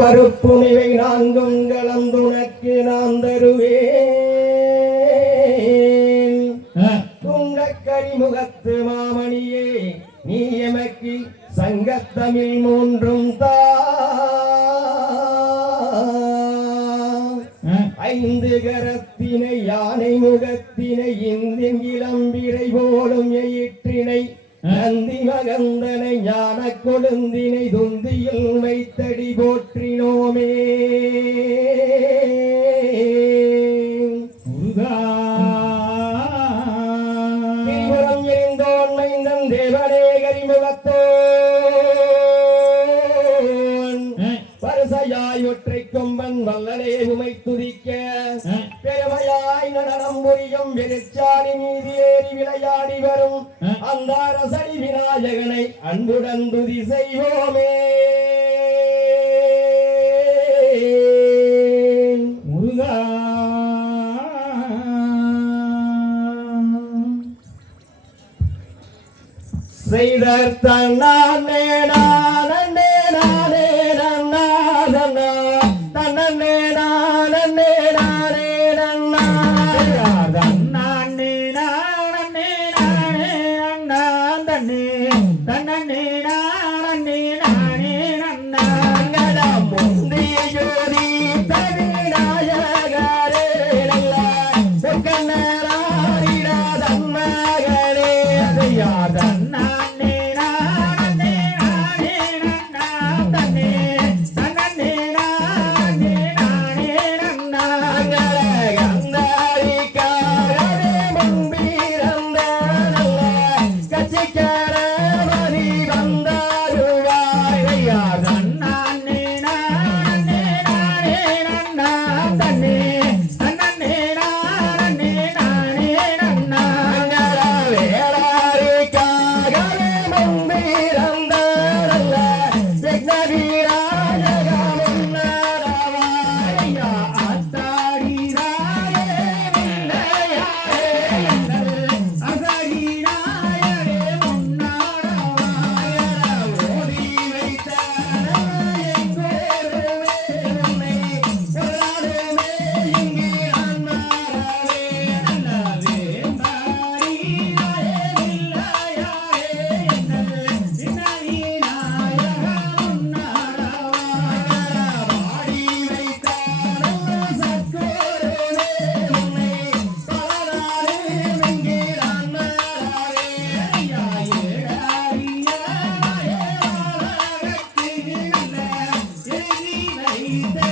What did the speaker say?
பருப்புணிவை நான்கும் கலந்துனக்கு நான் தருவேன். துங்கக்கரிமுகத்து மாமணியே நீ எமக்கு சங்கத்தமிழ் மூன்றும் தா. ஐந்து கரத்தினை யானை முகத்தினை இந்தின் இளம்பிரை போலும் எயிற்றினை நந்தி மகந்தனை ஞான கொழுந்தினை துந்தியில் வைத்தடி போற்றினோமே. திரிபுரம் எரிந்தோன் மைந்தன் தேவனே கரிமுகத்தோன் பரிசையாய் ஒற்றை கொம்பன் வல்லலே உமை துதிக்க பெருமையாய் நடனம் புரியும் வெளிச்சாடி மீது ஏறி விளையாடி வரும் அந்த ரசடி விநாயகனை அன்புடன் துதி செய்வோமே. முருகா செய்தர் தன்னானே நானே நானே நன்னா நன்னா தன்னே நானே நானே நன்னா தன்னானே நானே நானே நன்னா தன்னே தன்னே நானே நானே நன்னா நன்னா முந்தி ஜோதி தவிநாயகரே நல்ல பொக்கனராரிடா தன்மகனே ஐயா தன்னா Hey,